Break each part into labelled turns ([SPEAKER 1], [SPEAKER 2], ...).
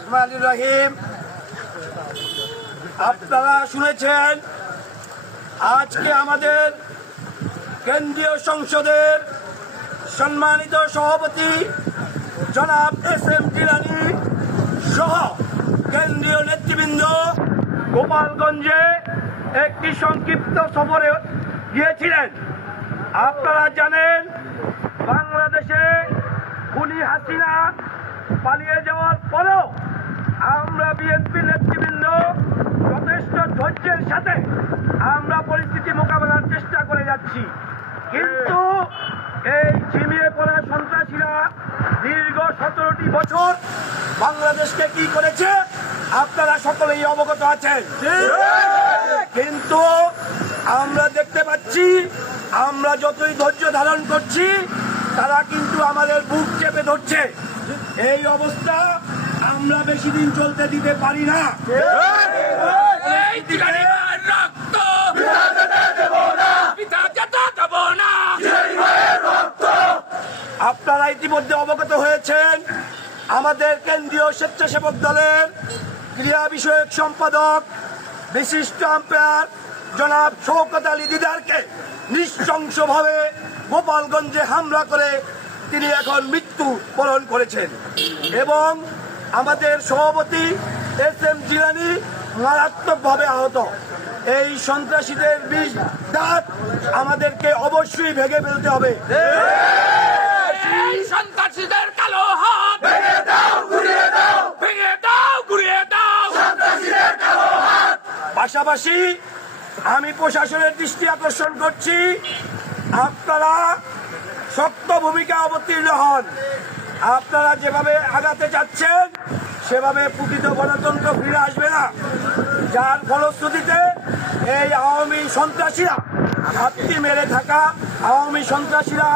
[SPEAKER 1] রহমান রহিম। আপনারা শুনেছেন, আজকে আমাদের কেন্দ্রীয় সংসদের সম্মানিত সভাপতি জনাব এস এম জিলানি সহ কেন্দ্রীয় নেতৃবৃন্দ গোপালগঞ্জে একটি সংক্ষিপ্ত সফরে গিয়েছিলেন। আপনারা জানেন, বাংলাদেশে খুনি হাসিনা পালিয়ে যাওয়ার পরেও আমরা বিএনপি নেতৃবৃন্দ যথেষ্ট ধৈর্যের সাথে আমরা পরিস্থিতি মোকাবেলার চেষ্টা করে যাচ্ছি। কিন্তু এই ঝিমিয়ে পড়া সন্ত্রাসীরা দীর্ঘ সতেরোটি বছর বাংলাদেশকে কি করেছে? আপনারা সকলেই অবগত আছেন। কিন্তু আমরা দেখতে পাচ্ছি, আমরা যতই ধৈর্য ধারণ করছি, তারা কিন্তু আমাদের বুক চেপে ধরছে। এই অবস্থা আমরা বেশি দিন চলতে দিতে পারি না।
[SPEAKER 2] রক্ত।
[SPEAKER 1] আপনারা ইতিমধ্যে অবগত হয়েছেন আমাদের কেন্দ্রীয় স্বেচ্ছাসেবক দলের ক্রীড়া বিষয়ক সম্পাদক বিশিষ্ট আম্পায়ার জনাব শৌকত আলী দিদারকে নৃশংসভাবে গোপালগঞ্জে হামলা করে তিনি এখন মৃত্যু বরণ করেছেন। এবং আমাদের সভাপতি এস এম জিলানি মারাত্মকভাবে আহত। এই সন্ত্রাসীদের বিষ দাঁত আমাদেরকে অবশ্যই ভেঙে ফেলতে হবে।
[SPEAKER 2] সন্ত্রাসীদের কালো হাত ভেঙে দাও ঘুরিয়ে দাও। ভেঙে দাও ঘুরিয়ে দাও। সন্ত্রাসীদের কালো হাত।
[SPEAKER 1] পাশাপাশি আমি প্রশাসনের দৃষ্টি আকর্ষণ করছি। আপনারা শক্ত ভূমিকা অবতীর্ণ হন। আপনারা যেভাবে আগাতে যাচ্ছেন, সেভাবে প্রকৃত গণতন্ত্র ফিরে আসবে না। যার ফলশ্রুতিতে এই আওয়ামী সন্ত্রাসীরা ঘাপটি মেরে থাকা আওয়ামী সন্ত্রাসীরা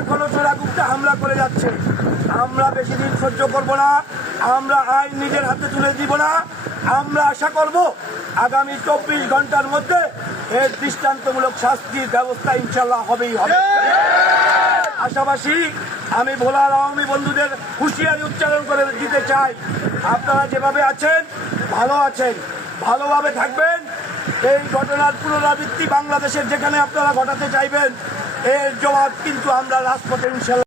[SPEAKER 1] এখনও চোরাগুপ্তে হামলা করে যাচ্ছে। আমরা বেশি দিন সহ্য করব না, আমরা আইন নিজের হাতে তুলে দিব না। আমরা আশা করব আগামী চব্বিশ ঘণ্টার মধ্যে এর দৃষ্টান্তমূলক শাস্তির ব্যবস্থা ইনশাল্লাহ হবেই হবে। পাশাপাশি আমি ভোলার আওয়ামী বন্ধুদের হুঁশিয়ারি উচ্চারণ করে দিতে চাই। আপনারা যেভাবে আছেন, ভালো আছেন, ভালোভাবে থাকবেন। এই ঘটনার পুনরাবৃত্তি বাংলাদেশের যেখানে আপনারা ঘটাতে চাইবেন, এর জবাব কিন্তু আমরা রাজপথে ইনশাল্লাহ